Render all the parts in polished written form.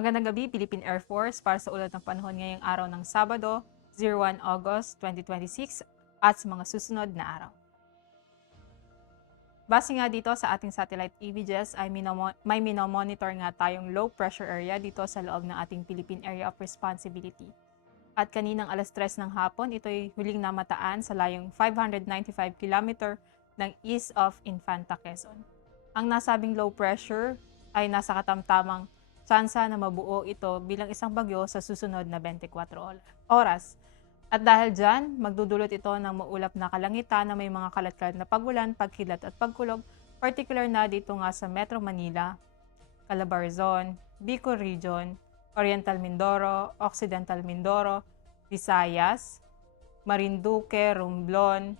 Magandang gabi, Philippine Air Force, para sa ulat ng panahon ngayong araw ng Sabado, 01 August 2026 at sa mga susunod na araw. Base nga dito sa ating satellite images ay may minomonitor nga tayong low pressure area dito sa loob ng ating Philippine Area of Responsibility. At kaninang alas 3 ng hapon, ito'y huling namataan sa layong 595 km ng east of Infanta, Quezon. Ang nasabing low pressure ay nasa katamtamang tsansa na mabuo ito bilang isang bagyo sa susunod na 24 oras. At dahil dyan, magdudulot ito ng maulap na kalangitan na may mga kalat-kalat na pagulan, pagkilat at pagkulog, particular na dito nga sa Metro Manila, Calabarzon, Bicol Region, Oriental Mindoro, Occidental Mindoro, Visayas, Marinduque, Romblon,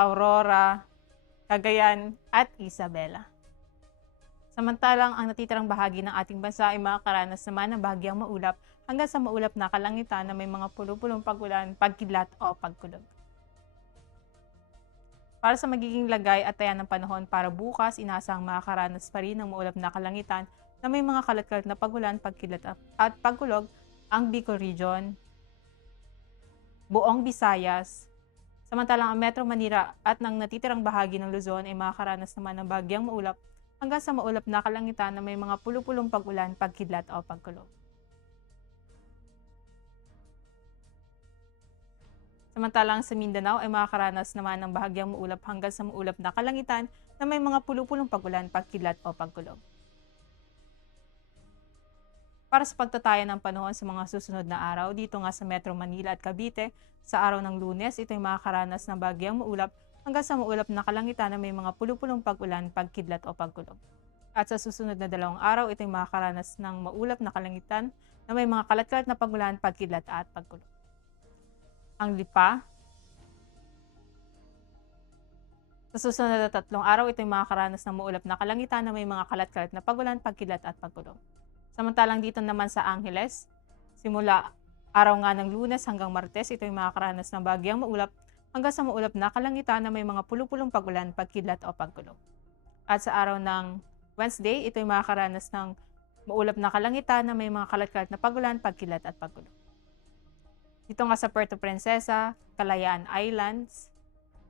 Aurora, Cagayan at Isabela. Samantalang ang natitirang bahagi ng ating bansa ay makakaranas naman ng bahagyang maulap hanggang sa maulap na kalangitan na may mga pulo-pulong pagulan, pagkidlat o pagkulog. Para sa magiging lagay at taya ng panahon para bukas, inaasahang makakaranas pa rin ng maulap na kalangitan na may mga kalat-kalat na pagulan, pagkidlat at pagkulog ang Bicol Region, buong Visayas. Samantalang ang Metro Manila at ng natitirang bahagi ng Luzon ay makakaranas naman ng bahagyang maulap hanggang sa maulap na kalangitan na may mga pulo-pulong pagulan, pagkidlat o pagkulog. Samantalang sa Mindanao ay makakaranas naman ng bahagyang maulap hanggang sa maulap na kalangitan na may mga pulo-pulong pagulan, pagkidlat o pagkulog. Para sa pagtataya ng panahon sa mga susunod na araw, dito nga sa Metro Manila at Cavite, sa araw ng Lunes, ito ay makakaranas ng bahagyang maulap hanggang sa maulap na kalangitan na may mga pulo-pulong pagulan, pagkidlat o pagkulog. At sa susunod na 2 araw, ito ay makakaranas ng maulap na kalangitan na may mga kalat-kalat na pagulan, pagkidlat at pagkulog. Ang Lipa, sa susunod na 3 araw, ito ay makakaranas ng maulap na kalangitan na may mga kalat-kalat na pagulan, pagkidlat at pagkulog. Samantalang dito naman sa Angeles, simula araw nga ng Lunes hanggang Martes, ito ay makakaranas ng bahagyang maulap hanggang sa maulap na kalangitan na may mga pulo-pulong pagulan, pagkidlat o pagkulog. At sa araw ng Wednesday, ito ay makakaranas ng maulap na kalangitan na may mga kalat-kalat na pagulan, pagkidlat at pagkulog. Dito nga sa Puerto Princesa, Kalayaan Islands,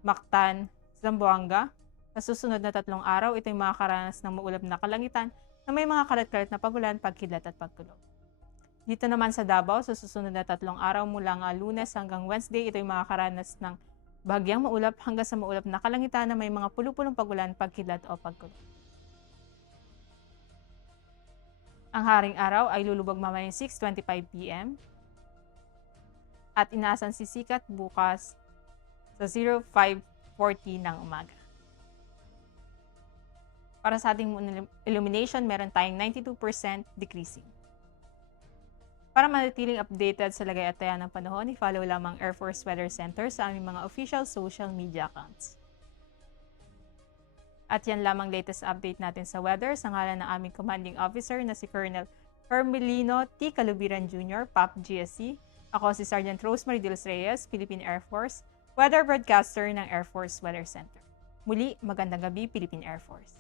Mactan, Zamboanga, sa susunod na 3 araw, ito ay makakaranas ng maulap na kalangitan na may mga kalat-kalat na pagulan, pagkidlat at pagkulog. Dito naman sa Davao, sa susunod na 3 araw mula nga Lunes hanggang Wednesday, ito ay makakaranas ng bahagyang maulap hanggang sa maulap na kalangitan na may mga pulo-pulong pagulan, pagkidlat o pagkulog. Ang haring araw ay lulubog mamayang 6:25 p.m. at inaasahan sisikat bukas sa 05:40 ng umaga. Para sa ating illumination, meron tayong 92% decreasing. Para manatiling updated sa lagay at taya ng panahon, i-follow lamang Air Force Weather Center sa aming mga official social media accounts. At yan lamang latest update natin sa weather sa ngalan ng aming commanding officer na si Colonel Hermelino T. Calubiran Jr., PAP GSC. Ako si Sergeant Rosemary De Los Reyes, Philippine Air Force, weather broadcaster ng Air Force Weather Center. Muli, magandang gabi, Philippine Air Force.